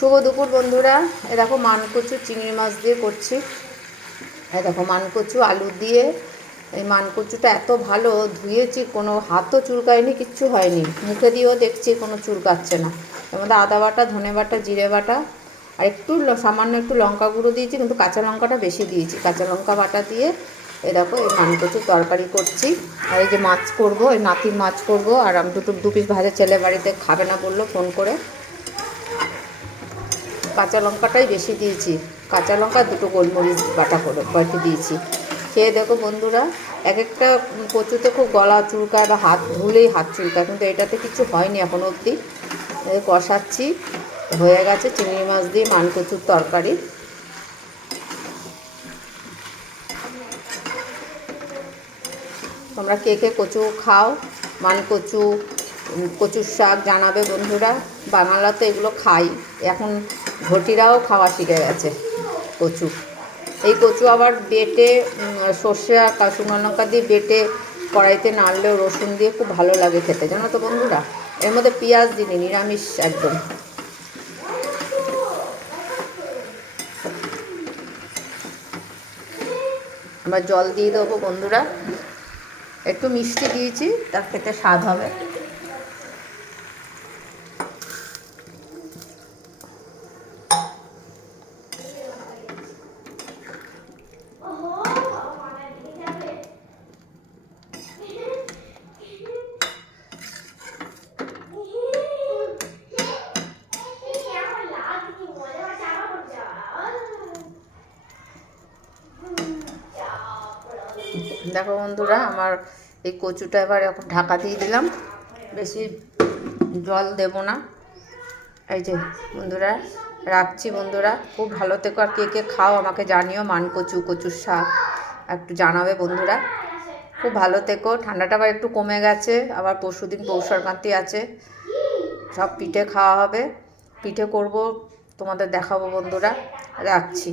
শুভ দুপুর বন্ধুরা। এ দেখো মানকচু চিংড়ি মাছ দিয়ে করছি। এ দেখো মানকচু আলু দিয়ে। এই মানকচুটা এত ভালো ধুয়েছি, কোনো হাতও চুলকায়নি, কিচ্ছু হয়নি। মুখে দিয়েও দেখছি কোনো চুলকাচ্ছে না। এর মধ্যে আদা বাটা, ধনে বাটা, জিরে বাটা আর একটু সামান্য একটু লঙ্কা গুঁড়ো দিয়েছি, কিন্তু কাঁচা লঙ্কাটা বেশি দিয়েছি। কাঁচা লঙ্কা বাটা দিয়ে এ দেখো এই মানকচুর তরকারি করছি। আর এই যে মাছ করব, এই নাতির মাছ করব। আর আমি দু পিস ভাজা, ছেলে বাড়িতে খাবে না বললো ফোন করে। কাঁচা লঙ্কাটাই বেশি দিয়েছি, কাঁচা লঙ্কা দুটো গোলমরিচ বাটা করে বাটি দিয়েছি। খেয়ে দেখো বন্ধুরা, এক একটা কচুতে খুব গলা চুলকায় বা হাত ধুলেই হাত চুলকায়, কিন্তু এটাতে কিছু হয়নি এখনো অবধি। কষাচ্ছি, হয়ে গেছে চিংড়ি মাছ দিয়ে মানকচুর তরকারি। তোমরা কে কে কচু খাও, মানকচু, কচুর শাক জানাবে বন্ধুরা। বাঙালরা তো এগুলো খাই, এখন ঘটিরাও খাওয়া শিখে গেছে কচু। এই কচু আবার বেটে সর্ষে আর শুকনো লঙ্কা দিয়ে বেটে কড়াইতে নাড়লেও রসুন দিয়ে খুব ভালো লাগে খেতে, জানো তো বন্ধুরা। এর মধ্যে পেঁয়াজ দিইনি, নিরামিষ একদম। আবার জল দিয়ে দেবো বন্ধুরা, একটু মিষ্টি দিয়েছি, তার খেতে স্বাদ হবে। দেখো বন্ধুরা, আমার এই কচুটা এবার এখন ঢাকা দিয়ে দিলাম, বেশি জল দেব না। এই যে বন্ধুরা, রাখছি বন্ধুরা। খুব ভালো থেকো, আর কে কে খাও আমাকে জানিও। মানকচু, কচুর শাক একটু জানাবে বন্ধুরা। খুব ভালো থেকো। ঠান্ডাটা আবার একটু কমে গেছে, আবার পরশুদিন পৌষ সংক্রান্তি আছে, সব পিঠে খাওয়া হবে। পিঠে করব, তোমাদের দেখাবো বন্ধুরা। রাখছি।